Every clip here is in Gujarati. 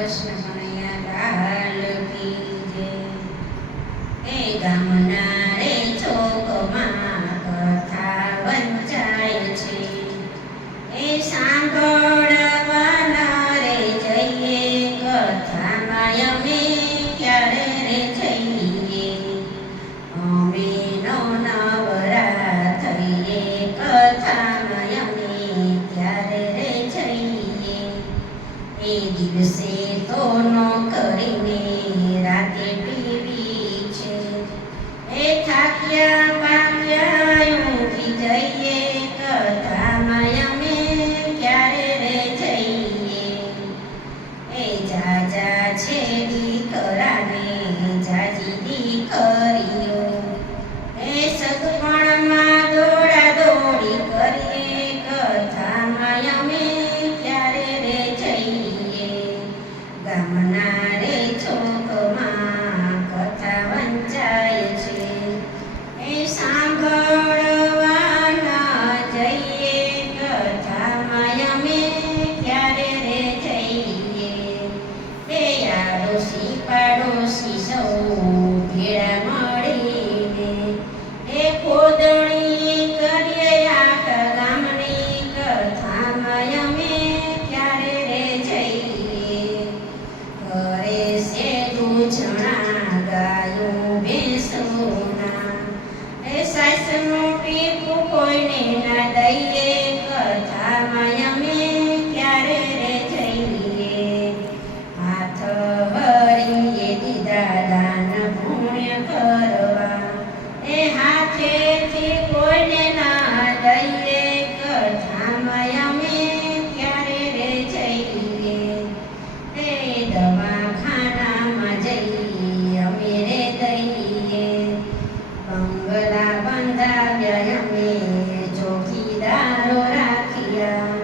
કૃષ્ણ કનૈયા લાલ કી જય. એ ગામના રે ચોકમાં કથા વંચાય છે. એ સાંભળવાના રે જઈએ કથામાં અમે ક્યારે રે જઈએ. અમે નો નવરા થઈએ કથામાં અમે ક્યારે રે જઈએ. એ દિવસે તો નોકરીને રાતે પીવી છે. એ થાક્યા પાક્યા ઊંઘી જઈએ કથામાં અમે ક્યારે રે જઈએ. એ જાજા છે દીકરાને જાજી દીકરીઓ. એ સગપણમાં દોડા દોડી કરીએ કથામાં અમે ક્યારે રે જઈએ. ગામના રે ચોકમાં કથા વંચાય છે. એ સાંભળવાના જઈએ કથામાં અમે ક્યારે રે જઈએ. એ આડોશી પાડોશી સૌ ભેળા મળીને એ ખોદણી કરીએ આખા ગામની કથામાં અમે ક્યારે રે જઈએ. ઘરે છે દૂધણા ગાયું ભેંસોના. એ સાસનું ટીપું કોઈને ના દઈએ કથામાં અમે ક્યારે રે જઈએ. હાથ ભરીએ દીધા દાન પુણ્ય કરવા. એ હાથેથી કોઈને ના દઈએ કથામાં અમે ક્યારે રે જઈએ. એ દવાખાનામાં જઈએ અમે રે દઈએ. બંગલા બંધાવ્યા અમે ચોકીદારો રાખ્યા.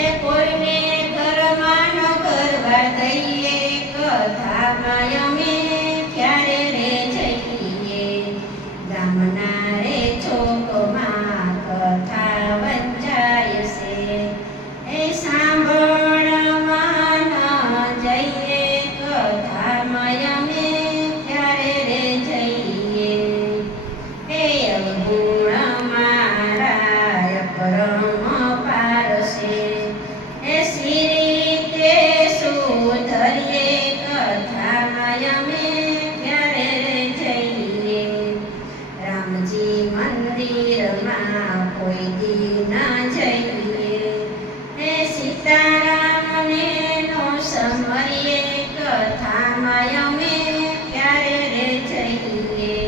એ કોઈને ઘરમાં ન કરવા દઈએ કથામાં અમે ક્યારે રે જઈએ. ગામના રે ચોકમાં કથા વંચાય છે. એ સાંભળવાના જઈએ કથામાં અમે ક્યારે રે જઈએ. એ અવગુણ મારા પરમ પારસે. એ શ્રી સુધરીએ કથામાં અમે ક્યારે રે જઈએ. રામજી મંદિરમાં કોઈ દી ના જઈએ. એ સીતારામને નો સમરીએ કથામાં અમે ક્યારે રે જઈએ.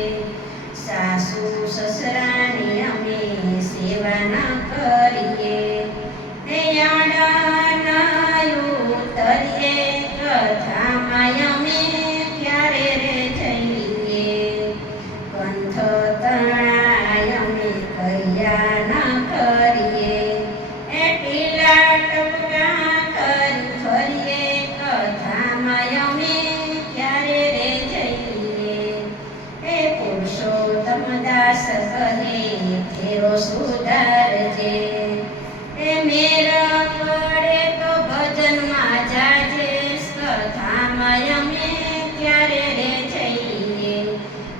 સાસુ સસરાની અમે સેવા ના કરીએ. એ આડા ઉતરીએ કથામાં અમે ક્યારે રે જઈએ. કંઠ તણાય અમે કયા ના કરીએ. એ પીલા ટપકા કરી ફરીએ કથામાં અમે ક્યારે રે જઈએ. એ પુરુષોત્તમ દાસ કહે ફેરો સુધારજે. એ મેર પડે તો ભજનમાં જાજે કથામાં અમે ક્યારે રે જઈએ.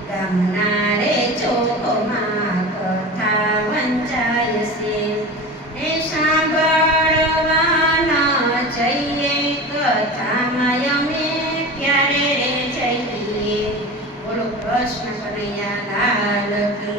ગામના રે ચોકમાં કથા વંચાય છે. એ સાંભળવાના જઈએ કથામાં અમે ક્યારે રે જઈએ. બોલો કૃષ્ણ કનૈયા લાલ કી